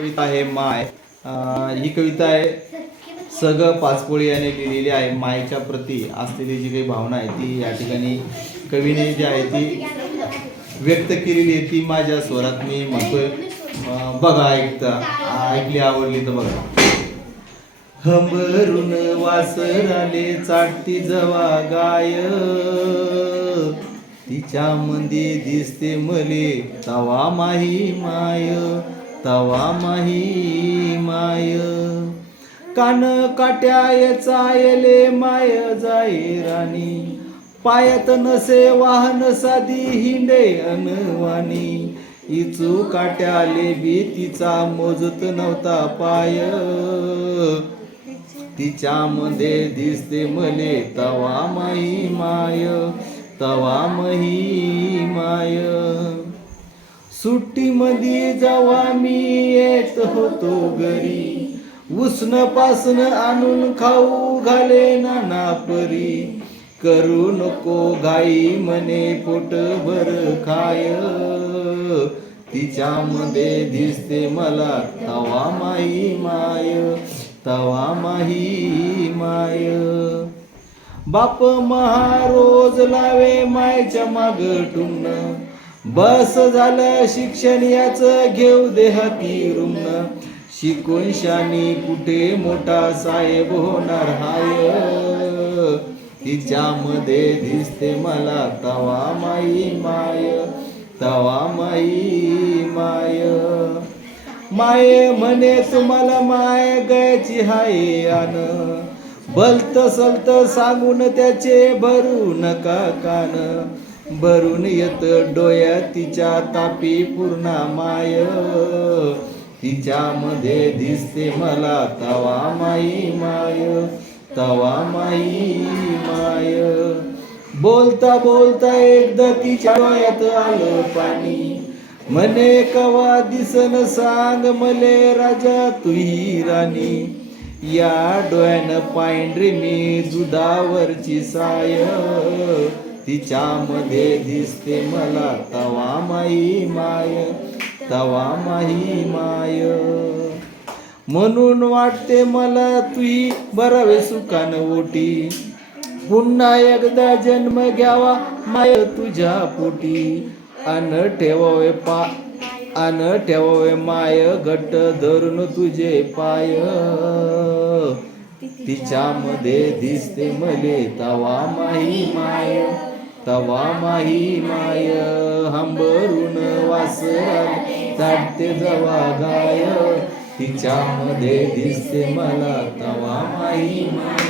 कविता आहे माय. ही कविता आहे सग पाचपोळी याने लिहिलेली आहे मायच्या प्रती. असलेली जी काही भावना आहे ती या ठिकाणी कवीने जी आहे ती व्यक्त केलेली आहे ती माझ्या स्वरात मी म्हणतोय. बघा ऐकता ऐकली आवडली तर बघा. हंबरून वासराले चाटती जवा गाय. तिच्या मंदी दिसते मले तवा माही माय. तवा माही माय कान काट्याय चायले माय जाई राणी पायत नसे वाहन साधी हिंडे अनवाणी. इचू काट्याले बी तिचा मोजत नव्हता पाय. तिच्यामध्ये दिसते मले तवा माही माय तवा मही माय सुट्टीमध्ये जेव्हा मी येत होतो घरी. उष्ण पासन आणून खाऊ घाले नाना परी. करू नको घाई म्हणे पोट भर खाय. तिच्यामध्ये दिसते मला तवा माई माय तवा माही माय. बाप महारोज लावे मायच्या माग टुमन बस झालं शिक्षण याच घेऊ देहाती रुग्ण शिकून शानी कुठे मोठा साहेब होणार हाय? तिच्यामध्ये दिसते मला तवा माई माय तवा माई माय. माये म्हणे तुम्हाला माय गायची हाय आन बलत सलत सांगून त्याचे भरू नका कान. भरून येत डोया तिच्या तापी पूर्ण माय. तिच्यामध्ये दिसते मला तवा माई माय तवा माई माय. बोलता बोलता एकदा तिच्या डोळ्यात आलं पाणी. म्हणे कवा दिसन सांग मले राजा तुही राणी. या डोळ्यानं पांढरी मी दुधावरची साय. तिच्यामध्ये दिसते मला तवा माई माय तवा माही माय. म्हणून वाटते मला तुही बरावे सुखान ओटी पुन्हा एकदा जन्म घ्यावा माय तुझ्या पोटी. अन ठेवावे पा अन ठेवावे माय घट्ट धरून तुझे पाय. तिच्यामध्ये दिसते मले तवा माही माय. तवा माही माय हंबरून वासरा चाटते जवा गाय. तिच्यामध्ये दिसते मला तवा माही माय.